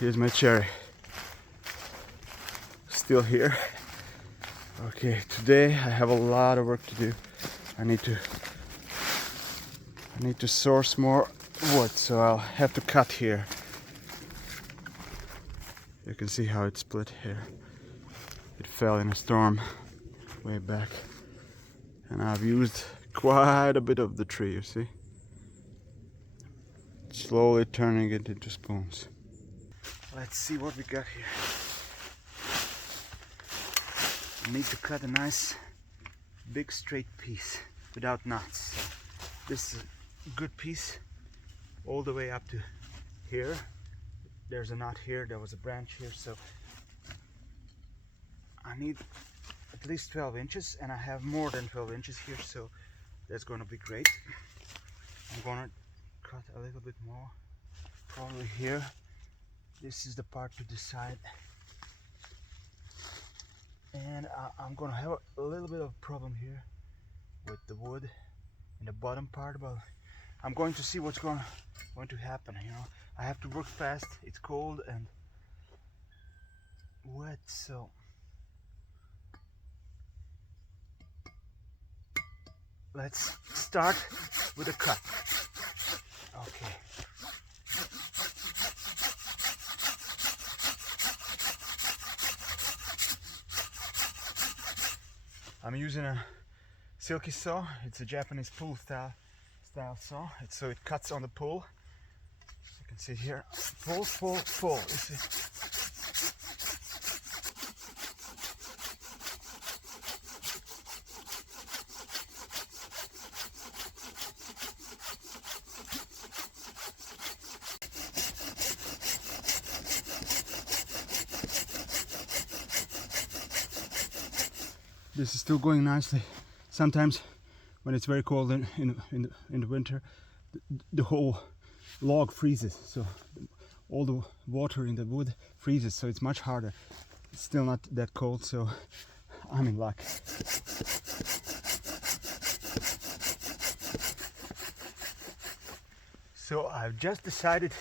Here's my cherry. Still here. Okay, today I have a lot of work to do. I need to source more wood, so I'll have to cut here. You can see how it split here. It fell in a storm way back. And I've used quite a bit of the tree, you see? Slowly turning it into spoons. Let's see what we got here. I need to cut a nice big straight piece without knots. So this is a good piece all the way up to here. There's a knot here, there was a branch here, so I need at least 12 inches, and I have more than 12 inches here, so that's gonna be great. I'm gonna cut a little bit more, probably here. This is the part to decide. And I'm gonna have a little bit of problem here with the wood in the bottom part, but I'm going to see what's going to happen. You know, I have to work fast. It's cold and wet, so let's start with a cut. Okay. I'm using a silky saw. It's a Japanese pull style saw. So it cuts on the pull. You can see here, pull, pull, pull. You see? This is still going nicely. Sometimes when it's very cold in the winter, the whole log freezes, so all the water in the wood freezes, so it's much harder. It's still not that cold, so I'm in luck. So I've just decided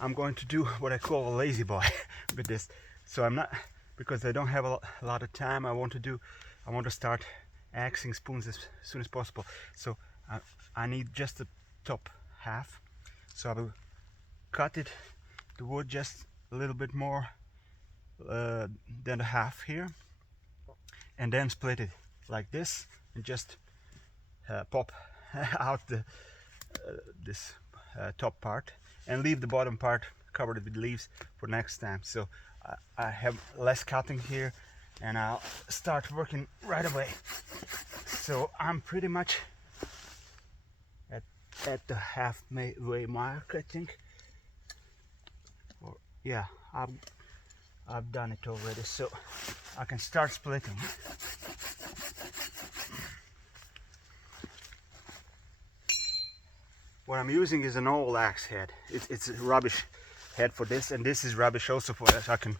I'm going to do what I call a lazy boy with this. So I'm not, because I don't have a lot of time. I want to start axing spoons as soon as possible. So I need just the top half. So I will cut the wood just a little bit more than a half here, and then split it like this, and just pop out this top part, and leave the bottom part covered with leaves for next time. So I have less cutting here, and I'll start working right away. So I'm pretty much at the halfway mark, I think. Or yeah, I've done it already, so I can start splitting. What I'm using is an old axe head. It's a rubbish head for this, and this is rubbish also for that. So I can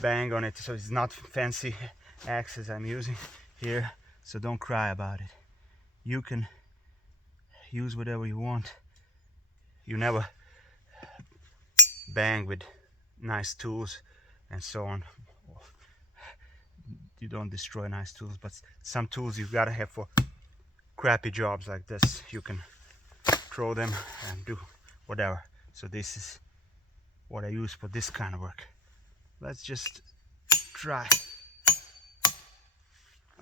bang on it, so it's not fancy axes I'm using here, so don't cry about it. You can use whatever you want. You never bang with nice tools and so on. You don't destroy nice tools, but some tools you gotta have for crappy jobs like this. You can throw them and do whatever. So this is what I use for this kind of work. Let's just try.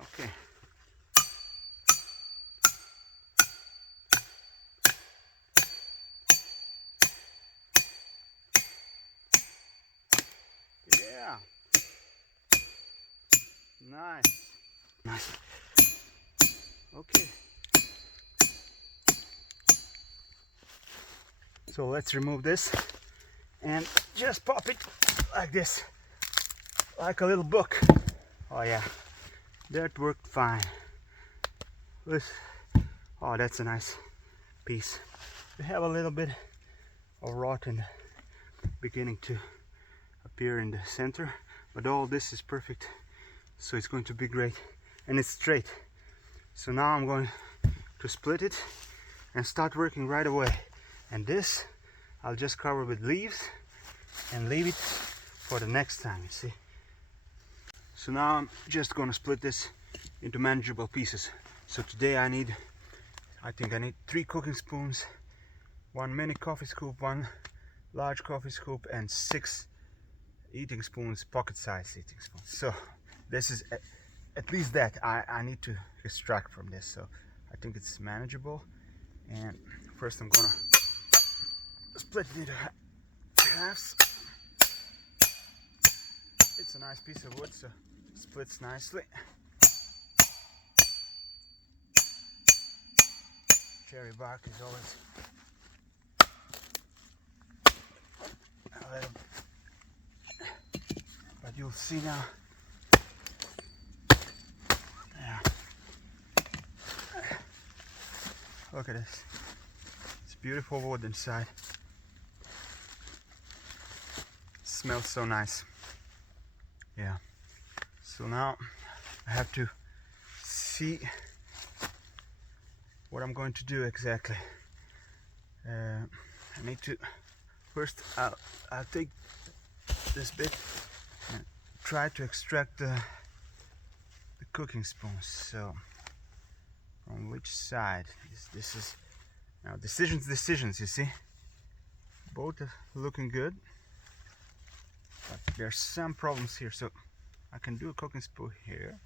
Okay. Yeah. Nice. Nice. Okay. So let's remove this and just pop it like this, like a little book. Oh yeah, that worked fine. Oh, that's a nice piece. We have a little bit of rot in the beginning to appear in the center, but all this is perfect, so it's going to be great, and it's straight. So now I'm going to split it and start working right away. And this I'll just cover with leaves and leave it for the next time, you see. So now I'm just gonna split this into manageable pieces. So today I think I need 3 cooking spoons, 1 mini coffee scoop, 1 large coffee scoop, and 6 eating spoons, pocket size eating spoons. So this is at least that I need to extract from this. So I think it's manageable. And first I'm gonna split it into halves. It's a nice piece of wood, so it splits nicely. Cherry bark is always a little, but you'll see now. Yeah. Look at this. It's beautiful wood inside. It smells so nice. Yeah. So now I have to see what I'm going to do exactly. I need to first I'll take this bit and try to extract the cooking spoons. So from which side? This is now decisions, you see. Both are looking good, but there's some problems here. So I can do a cooking spoon here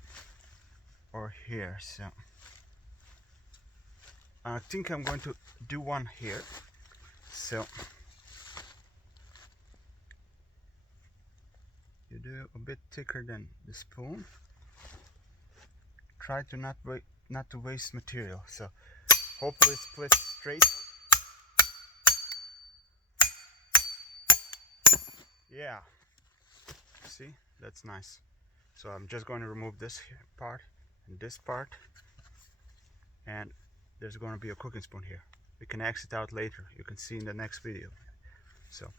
or here. So I think I'm going to do one here. So you do a bit thicker than the spoon. Try to not to waste material. So hopefully it splits straight. Yeah. See, that's nice. So I'm just going to remove this part and this part, and there's going to be a cooking spoon here. We can exit out later. You can see in the next video. So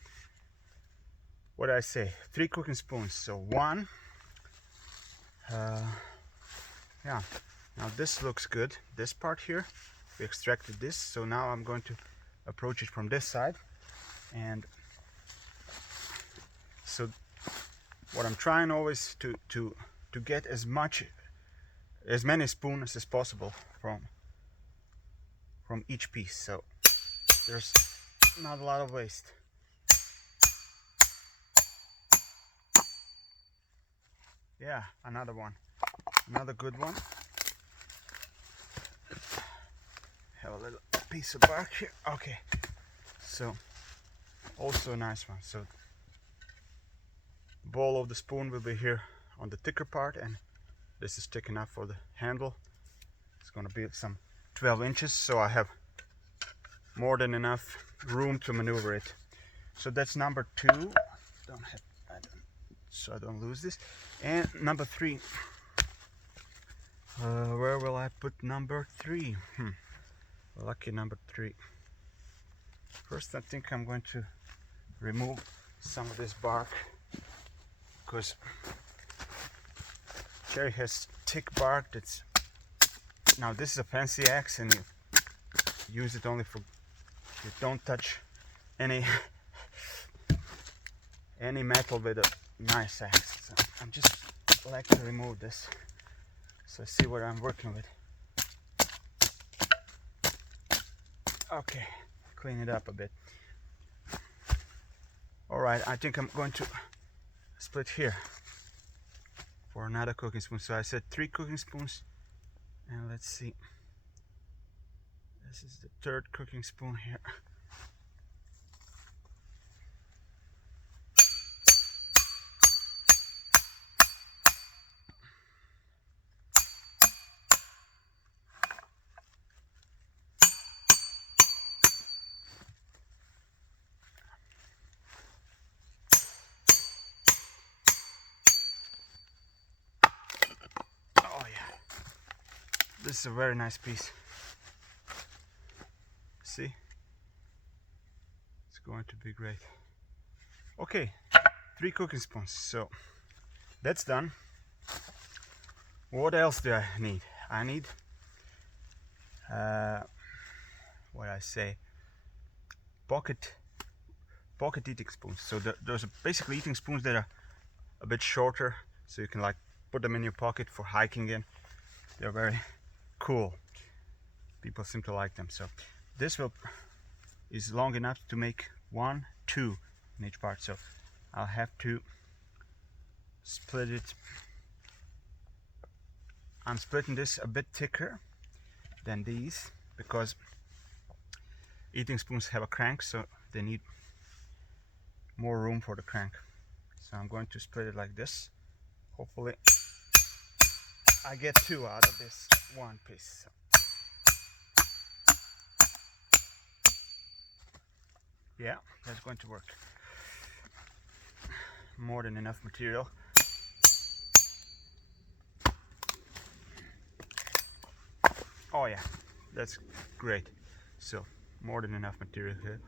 what did I say? 3 cooking spoons. So 1. Yeah. Now this looks good. This part here, we extracted this. So now I'm going to approach it from this side. And so what I'm trying always to get as many spoons as possible from each piece. So there's not a lot of waste. Yeah, another one. Another good one. Have a little piece of bark here. Okay. So also a nice one. So the ball of the spoon will be here on the thicker part, and this is thick enough for the handle. It's going to be some 12 inches, so I have more than enough room to maneuver it. So that's number 2. So I don't lose this. And number 3. Where will I put number 3? Lucky number 3. First, I think I'm going to remove some of this bark, because cherry has thick bark. That's now this is a fancy axe, and you use it only for, you don't touch any metal with a nice axe. So I'm just like to remove this, so see what I'm working with. Okay, clean it up a bit. All right, I think I'm going to split here for another cooking spoon. So I said 3 cooking spoons, and let's see. This is the 3rd cooking spoon here. Oh yeah, this is a very nice piece. See, it's going to be great. Okay, 3 cooking spoons, so that's done. What else do I need? I need what I say, pocket pocket eating spoons. So those are basically eating spoons that are a bit shorter, so you can like put them in your pocket for hiking in. They're very cool. People seem to like them. So this is long enough to make 1, 2 in each part. So I'll have to split it. I'm splitting this a bit thicker than these because eating spoons have a crank, so they need more room for the crank. So I'm going to split it like this. Hopefully I get 2 out of this one piece. Yeah, that's going to work. More than enough material. Oh yeah, that's great. So more than enough material here.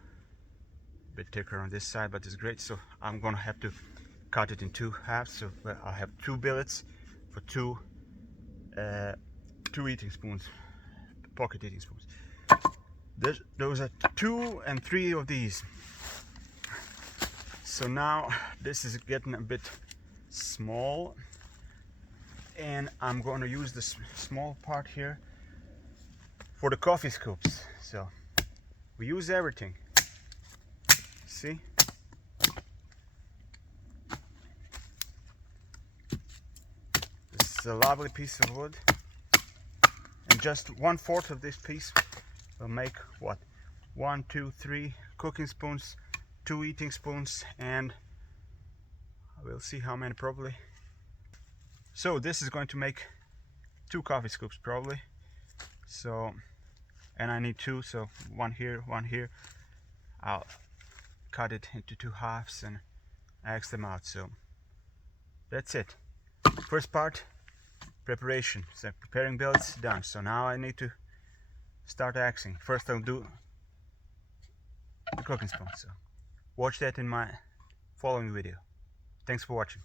A bit thicker on this side, but it's great. So I'm gonna have to cut it in 2 halves. So I'll have 2 billets for 2 eating spoons, pocket eating spoons. Those are 2 and 3 of these. So now this is getting a bit small, and I'm going to use this small part here for the coffee scoops. So we use everything. See? This is a lovely piece of wood, and just 1/4 of this piece will make what? 1, 2, 3 cooking spoons, 2 eating spoons, and we'll see how many probably. So this is going to make 2 coffee scoops probably. So, and I need 2, so 1 here, 1 here. I'll cut it into 2 halves and axe them out. So that's it. First part, preparation. So preparing billets done. So now I need to start axing. First I'll do the cooking spoon. So watch that in my following video. Thanks for watching.